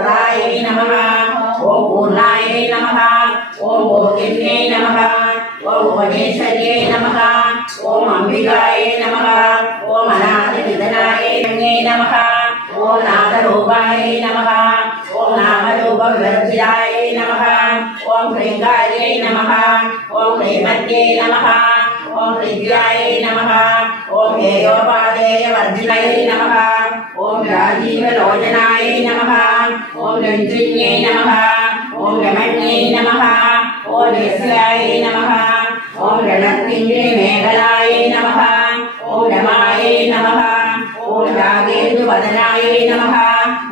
प्रदायै नमः ओम पूर्णायै नमः ओम भोगिन्यै नमः ओम भुवनेश्वर्यै नमः ओम अंबिकायै नमः ओम अनादिनिधनायै नमः ओम नादरूपायै नमः ओम नामरूपविवर्जितायै नमः ओम ह्रीङ्गार्यै नमः ओम ह्रीमत्यै नमः ओम हृद्यायै नमः ओम हेयोपादेयवर्जितायै नमः ओम राजीवलोचनायै नमः ओम रञ्जिन्यै नमः ओम रमण्यै नमः ओम यस्यायै नमः ओम रणत्तिञ्जयमेखलायै नमः ओम रमायै नमः ओम रागेन्दुवदनायै नमः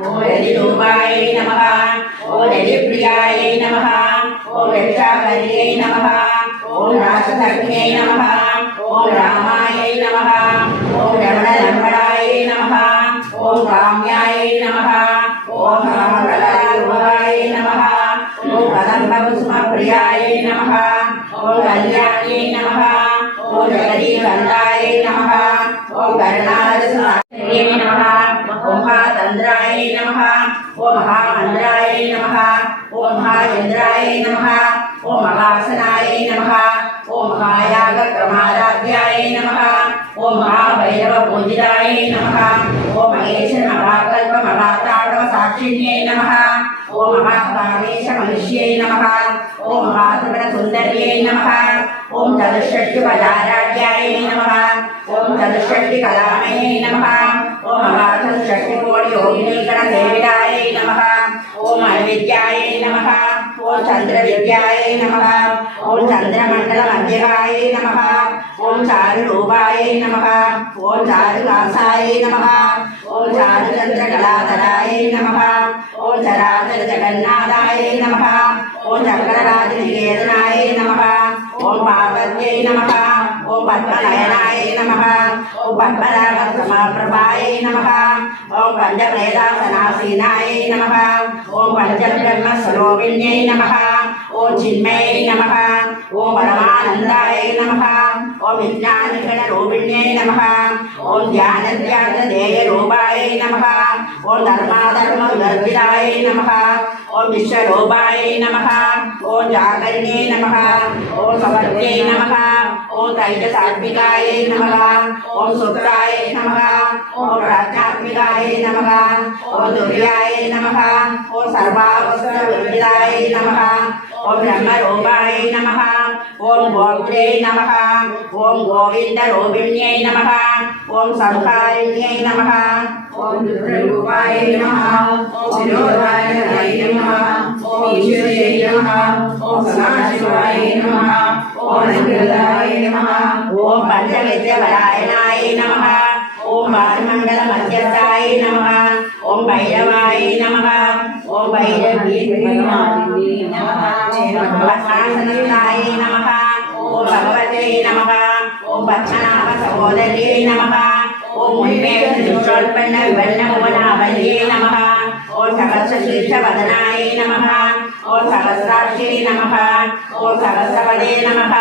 ओम रतिरूपायै नमः ओम रतिप्रियायै नमः ओम रक्षाकर्यै नमः ओम रासधर्म्यै नमः ओम रामायै नमः ओम रमणलम्बडायै नमः ओम काम्यायै नमः ओम कामकलारूपायै नमः ओम कदम्बकुसुमप्रियायै नमः ओम कल्याण्यै नमः ओम जगदीकन्दायै नमः ओम करुणारसनायै नमः ओम महातन्द्रायै नमः ओम महामन्द्रायै नमः ओम महाइन्द्रायै नमः ओम महासनायै नमः ओम महायागक्रमाराध्यायै नमः ओम महाभैरवपूजितायै नमः ओम महेशमहाकल्पमहाताडवसाक्षिण्यै नमः ओम महाकामेशमनुष्यै नमः ओम महात्रिपुरसुन्दर्यै नमः ओम चतुष्षष्टिपदाराध्यायै नमः ओम चतुष्षष्टिकलामयै नमः ओम महाचतुष्षष्टिकोटियोगिनीगणसेवितायै नमः ओम अणुविद्यायै नमः ओम चन्द्रविद्यायै नमः ओम चन्द्रमण्डलमध्यकायै नमः ओम चारुरूपायै नमः ओम चारुलासायै नमः ओम चारुचन्द्रकलाधरायै नमः ओम चराचरजगन्नाथायै नमः ओम चक्रराजनिकेतनायै नमः ओम पार्वत्यै नमः ओम पद्मनयनायै नमः ओम पद्मनाभसमाप्रभायै नमः ओम पञ्चप्रेतासनासीनायै नमः ओम पञ्चब्रह्मस्वरूपिण्यै नमः ओम चिन्मयै नमः ओम परमानन्दायै नमः ओम विज्ञानगणरूपिण्यै नमः ओम ध्यानध्यानदेयरूपायै नमः ओम धर्माधर्मविवर्जितायै नमः ओम विश्वरूपायै नमः ओम जागरिण्यै नमः ओम समर्थे नमः ओम तैजसात्मिकायै नमः ओम सुप्तायै नमः ओम प्राज्ञात्मिकायै नमः ओम दुर्यायै नमः ओम सर्वावस्थाविवर्जितायै नमः ओम ब्रह्मरूपायै नमः ओम गोप्त्रे नमः ओम गोविन्दरूपिण्यै नमः ओम संहारिण्यै नमः ओम रुद्ररूपायै नमः ओम विरोधाय नमः ओम ईश्वर्यै नमः ओम सदाशिवाय नमः ओम नंदलाय नमः ओम पंचविद्यापरायणाय नमः ओम बालमण्डलमध्यस्थाय नमः ओम भैरवाय नमः ओम भैरवी नमः पद्मासनस्थाय नमः ओम भगवते नमः ओम पद्मनाभसहोदर्यै नमः ओम मुनिमेघनिष्ठोत्पन्नविवर्णभुवनावल्यै नमः ओम सहस्रशीर्षवदनाय नमः ओम सहस्राक्षै नमः ओम सहस्रपदे नमः।